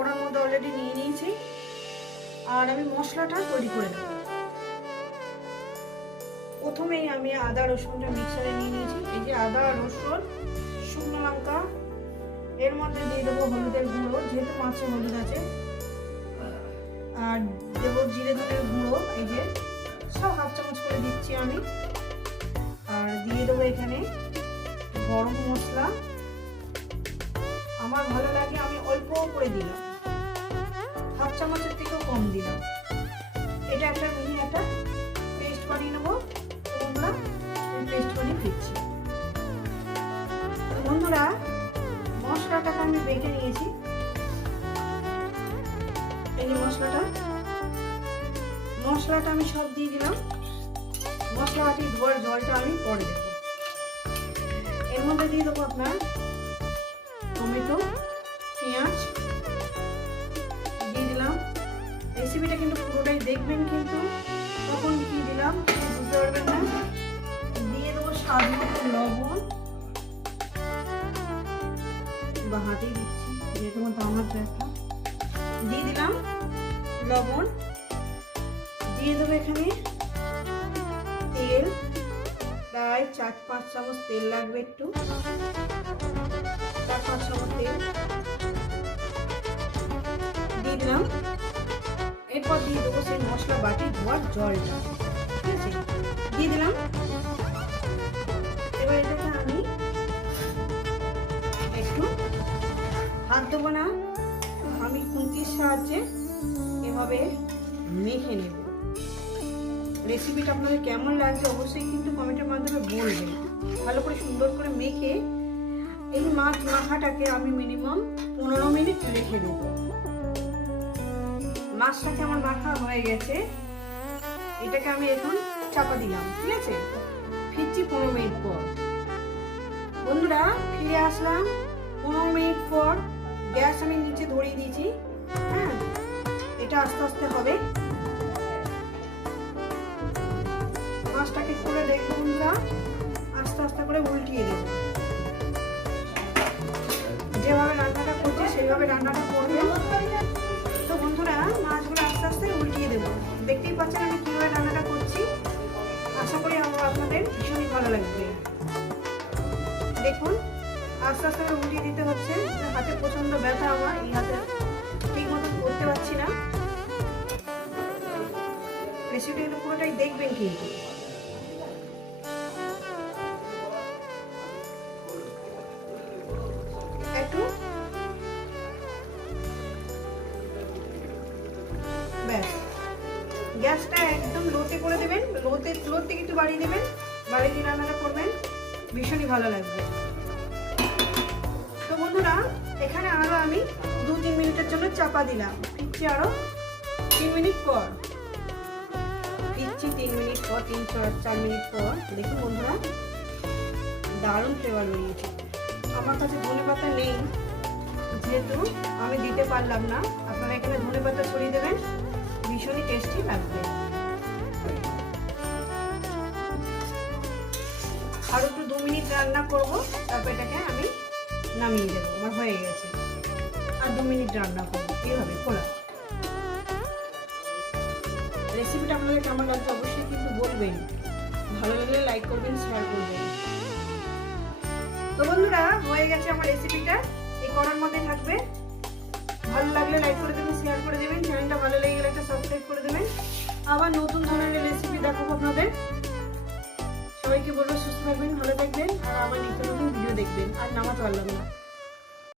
কড়ার মধ্যে অলরেডি নিয়ে নিয়েছি। আর আমি মশলাটা তৈরি করে নেব। প্রথমেই আমি আদা, রসুনটা মিক্সারে নিয়ে নিয়েছি। এই যে আদা, রসুন, শুকনো লঙ্কা, এর মধ্যে দিয়ে দেবো হলুদের গুঁড়ো, যেহেতু মাছে হলুদ আছে। আর দেবো জিরে ধনের গুঁড়ো, এই যে সব হাফ চামচ করে দিচ্ছি আমি। আর দিয়ে দেবো এখানে গরম মশলা। আমার ভালো লাগে, আমি অল্প করে দিলাম। চামচের থেকেও কম দিলাম। এটা একটা মিহি একটা পেস্ট বানিয়ে নেব। তো বন্ধুরা পেস্ট বানিয়ে দিচ্ছি। বন্ধুরা, মশলাটাকে আমি বেটে নিয়েছি। এই মশলাটা। মশলাটা আমি সব দিয়ে দিলাম। মশলা বাটি ধোয়ার জলটা আমি পরে দেবো। এর মধ্যে দিয়ে দেবো আপনার টমেটো, পেঁয়াজ রেসিপিটা কিন্তু পুরোটাই দেখবেন কিন্তু তখন কি দিলাম? বুঝতে পারবেন না? দিয়ে দেবো স্বাদ মতো লবণ। বা হাতেই দিচ্ছি, যেহেতু আমার দামার একটা। দিয়ে দিলাম লবণ। দিয়ে দেবো এখানে তেল। প্রায় চার পাঁচ চামচ তেল লাগবে একটু। এরপর দিয়ে দেবো সেই মশলা বাটি ধোয়ার জলটা ঠিক আছে? দিয়ে দিলাম। এবার এটাকে আমি একটু হাত দেবো না। আমি খুন্তির সাহায্যে এভাবে মেখে নেব। রেসিপিটা আপনাদের কেমন লাগছে অবশ্যই কিন্তু কমেন্টের মাধ্যমে বলবেন। ভালো করে সুন্দর করে মেখে এই মাছ মাখাটাকে আমি মিনিমাম পনেরো মিনিট রেখে দেব। মাছটাকে আমার মাখা হয়ে গেছে। এটাকে আমি এখন চাপা দিলাম, ঠিক আছে? ফিরছি পনেরো মিনিট পর। বন্ধুরা, ফিরে আসলাম পনেরো মিনিট পর। গ্যাস আমি নিচে ধরিয়ে দিয়েছি হ্যাঁ? এটা আস্তে আস্তে হবে। মাছটাকে করে দেখব বন্ধুরা। আস্তে আস্তে করে উল্টিয়ে দেবো। যেভাবে রান্নাটা করছে সেইভাবে রান্নাটা করবেন। লাগবে। দেখুন, আস্তে আস্তে করে উল্টিয়ে দিতে হচ্ছে। হাতে প্রচণ্ড ব্যথা আমার, এই হাতে ঠিক মতন করতে পারছি না। রেসিপিটা কিন্তু পুরোটাই দেখবেন কিন্তু। গ্যাসটা একদম লোতে করে দেবেন লোতে লোতে কিন্তু বাড়িয়ে দেবেন। দিয়ে রান্নাটা করবেন? ভীষণই ভালো লাগবে। তো বন্ধুরা, এখানে আরও আমি দু তিন মিনিটের জন্য চাপা দিলাম। ফিরছি আরও তিন মিনিট পর। ফিরছি তিন মিনিট পর, তিন চার চার মিনিট পর। দেখুন বন্ধুরা, দারুণ ফ্লেভার বেরিয়েছে। আমার কাছে ধনে পাতা নেই, যেহেতু আমি দিতে পারলাম না। আপনারা এখানে ধনে পাতা ছড়িয়ে দেবেন, ভীষণই টেস্টি লাগবে। আর একটু দু মিনিট রান্না করব, তারপর এটাকে আমি নামিয়ে দেবো আমার হয়ে গেছে। আর দু মিনিট রান্না করব, এইভাবে করা। রেসিপিটা আপনাদের কেমন লাগছে অবশ্যই কিন্তু বলবেন। ভালো লাগলে লাইক করবেন শেয়ার করবেন। তো বন্ধুরা, হয়ে গেছে আমার রেসিপিটা। থাকবেন আর নামাতে পারলাম না